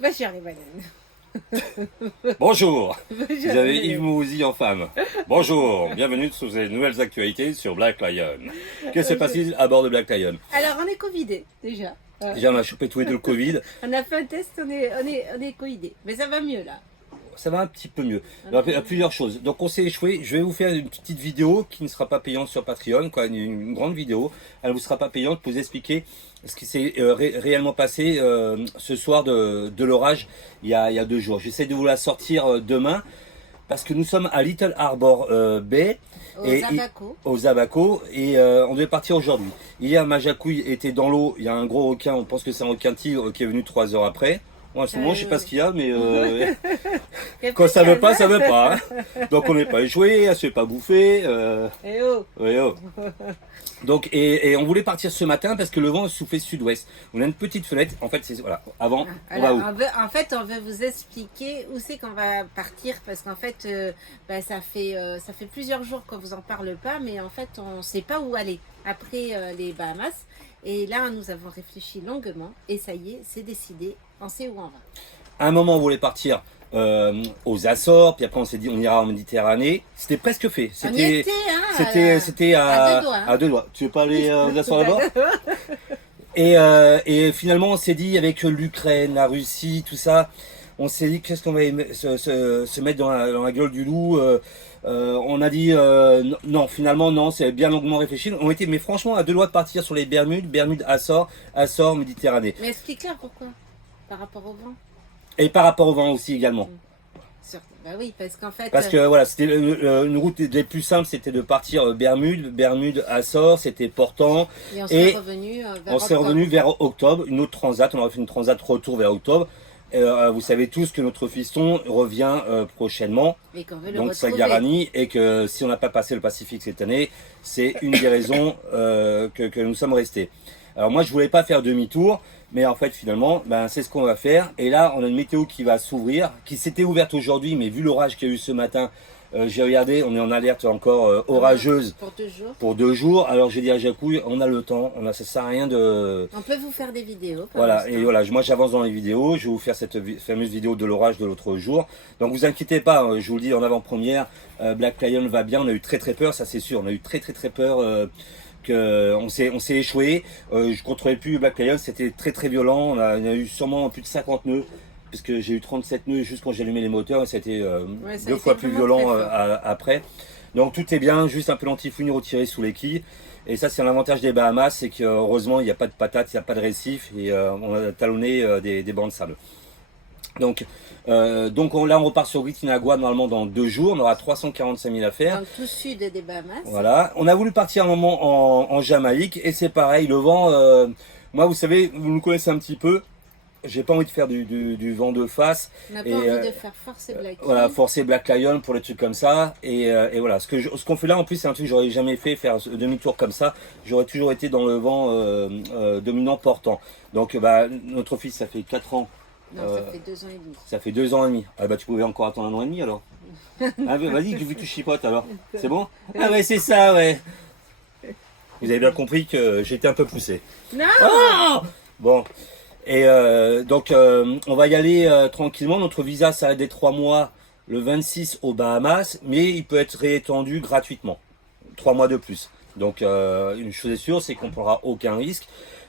Va sur les bananes. Bonjour, vous avez Yves Mouzy en femme. Bonjour, bienvenue sur ces nouvelles actualités sur Black Lion. Qu'est-ce qui se passe-t-il à bord de Black Lion? Alors, on est covidé, déjà. Déjà, on a chopé tous les deux le Covid. On a fait un test, on est covidé. Mais ça va mieux, là. Ça va un petit peu mieux. Alors, il y a plusieurs choses. Donc, on s'est échoué. Je vais vous faire une petite vidéo qui ne sera pas payante sur Patreon, quoi, une grande vidéo. Elle ne vous sera pas payante pour vous expliquer ce qui s'est réellement passé ce soir de l'orage il y a 2 jours. J'essaie de vous la sortir demain parce que nous sommes à Little Harbor Bay. Aux Abaco et on devait partir aujourd'hui. Hier, ma jacouille était dans l'eau. Il y a un gros requin. On pense que c'est un requin tigre qui est venu 3 heures après. Bon, en ce moment, je sais pas ce qu'il y a, mais quand ça veut pas, ça veut pas. Hein. Donc on n'est pas échoué, elle se fait pas bouffer. Eh oh. Ouais, oh. Donc et on voulait partir ce matin parce que le vent soufflait sud-ouest. On a une petite fenêtre. En fait, c'est voilà. Avant, on va où? En fait, on veut vous expliquer où c'est qu'on va partir parce qu'en fait, ça fait plusieurs jours qu'on vous en parle pas, mais en fait, on sait pas où aller après les Bahamas. Et là, nous avons réfléchi longuement et ça y est, c'est décidé. On sait où on va. À un moment, on voulait partir aux Açores, puis après on s'est dit on ira en Méditerranée. C'était presque fait. C'était à 2 doigts. Tu veux pas aller aux Açores d'abord? Et finalement, on s'est dit avec l'Ukraine, la Russie, tout ça, on s'est dit qu'est-ce qu'on va se mettre dans la gueule du loup. On a dit non, finalement non, c'est bien longuement réfléchi. On était, mais franchement, à 2 doigts de partir sur les Bermudes, Açores, Méditerranée. Mais explique-leur pourquoi. Par rapport au vent. Et par rapport au vent aussi également. Bah oui, parce qu'en fait. Parce que voilà, c'était une route des plus simples, c'était de partir Bermudes, Açores, c'était portant. Et on serait revenu vers octobre, une autre transat, on aurait fait une transat retour vers octobre. Vous savez tous que notre fiston revient prochainement, donc Sagarani, et que si on n'a pas passé le Pacifique cette année, c'est une des raisons que nous sommes restés. Alors moi je voulais pas faire demi-tour, mais en fait finalement c'est ce qu'on va faire. Et là on a une météo qui va s'ouvrir, qui s'était ouverte aujourd'hui, mais vu l'orage qu'il y a eu ce matin, j'ai regardé, on est en alerte encore orageuse pour 2 jours. Alors j'ai dit à Jacouille, on a le temps, ça sert à rien de... On peut vous faire des vidéos. Voilà, et voilà, moi j'avance dans les vidéos, je vais vous faire cette fameuse vidéo de l'orage de l'autre jour. Donc vous inquiétez pas, je vous le dis en avant-première, Black Lion va bien, on a eu très peur, ça c'est sûr, on a eu très peur qu'on s'est échoué. Je contrôlais plus Black Lion, c'était très violent, on a eu sûrement plus de 50 nœuds. Parce que j'ai eu 37 nœuds juste quand j'ai allumé les moteurs et ça a été 2 fois plus violent après. Donc tout est bien, juste un peu l'antifouille retiré sous les quilles. Et ça c'est un avantage des Bahamas, c'est que heureusement il n'y a pas de patates, il n'y a pas de récif et on a talonné des bancs de sable. Donc là on repart sur Britinagua normalement dans 2 jours, on aura 345 000 à faire. Dans tout sud des Bahamas. Voilà, on a voulu partir un moment en Jamaïque et c'est pareil, le vent, moi vous savez, vous me connaissez un petit peu. J'ai pas envie de faire du vent de face. On n'a pas envie de faire forcer Black Lion. Voilà, forcer Black Lion pour les trucs comme ça. Et voilà, ce qu'on fait là en plus c'est un truc que j'aurais jamais fait, faire demi-tour comme ça. J'aurais toujours été dans le vent dominant portant. Donc notre fils ça fait 4 ans. Non, ça fait 2 ans et demi. Ça fait 2 ans et demi. Ah bah tu pouvais encore attendre 1 an et demi alors. Ah, vas-y, vu que tu chipotes alors. C'est bon? Ah ouais, c'est ça, ouais. Vous avez bien compris que j'étais un peu poussé. Non! Oh bon. Et donc on va y aller tranquillement. Notre visa s'arrête des 3 mois le 26 aux Bahamas, mais il peut être réétendu gratuitement. 3 mois de plus. Donc une chose est sûre, c'est qu'on ne prendra aucun risque.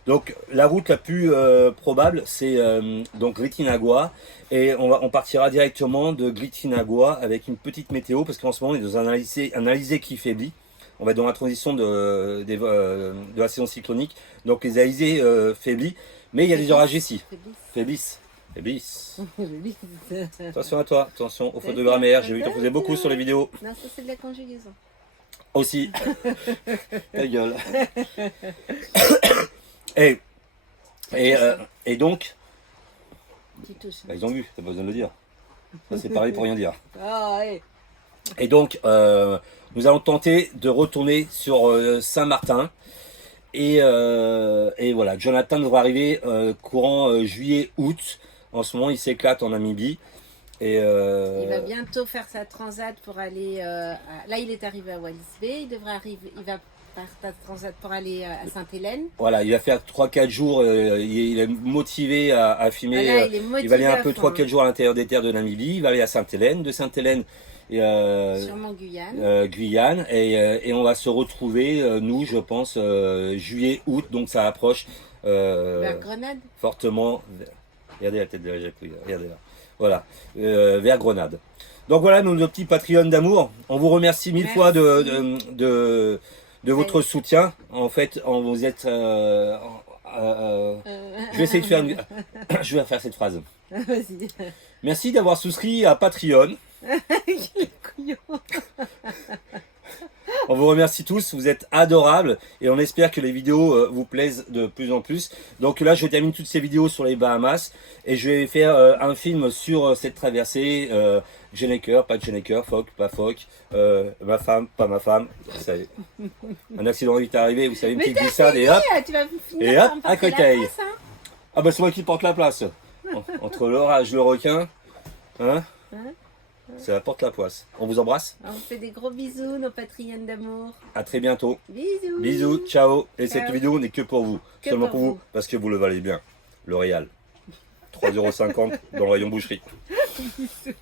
Donc la route la plus probable, c'est donc Britinagua. Et on partira directement de Britinagua avec une petite météo, parce qu'en ce moment on est dans un alizé qui faiblit. On va être dans la transition de la saison cyclonique. Donc les alizés faiblissent. Mais il y a des orages ici. Faiblissent. Attention à toi, attention aux fautes de grammaire. J'ai vu que tu en faisais beaucoup sur les vidéos. Non, ça c'est de la conjugaison. Aussi. Ta gueule. Et donc, ils ont vu, t'as pas besoin de le dire. Ça c'est pareil pour rien dire. Ah, ouais. Et donc, nous allons tenter de retourner sur Saint-Martin. Et voilà, Jonathan devrait arriver courant juillet-août. En ce moment, il s'éclate en Namibie. Et il va bientôt faire sa transat pour aller... Là, il est arrivé à Wallis Bay. Il va pour aller à Sainte-Hélène. Voilà, il va faire 3-4 jours, il est motivé à filmer. Voilà, il est motivé Il va aller un peu à fond. 3-4 jours à l'intérieur des terres de Namibie, il va aller à Sainte-Hélène, de Sainte-Hélène Sûrement Guyane. Guyane, et on va se retrouver, nous, je pense, juillet, août, donc ça approche Vers Grenade. fortement. Regardez la tête de la Jacouille, regardez là. Voilà, vers Grenade. Donc voilà, nos petits Patreons d'amour. On vous remercie mille fois de votre soutien. En fait, vous êtes. Je vais essayer de faire. Je vais faire cette phrase. Vas-y. Merci d'avoir souscrit à Patreon. Les couillons. On vous remercie tous, vous êtes adorables et on espère que les vidéos vous plaisent de plus en plus. Donc là, je termine toutes ces vidéos sur les Bahamas et je vais faire un film sur cette traversée. Jenneker, pas Jenneker, phoque, pas phoque, ma femme, pas ma femme. Ça y est. Un accident vite arrivé, vous savez, une petite glissade et hop, Tu vas finir et par hop, me à porter la Cocaille. place, hein. Ah bah c'est moi qui porte la place. Entre l'orage, le requin, hein, ça porte la poisse. On vous embrasse. On fait des gros bisous, nos Patreons d'amour. À très bientôt. Bisous. Bisous, ciao. Et Ciao. cette vidéo n'est que pour vous. Que Seulement pour pour vous, vous. parce que vous le valez bien. L'Oréal. 3,50 € dans le rayon boucherie. Bisous.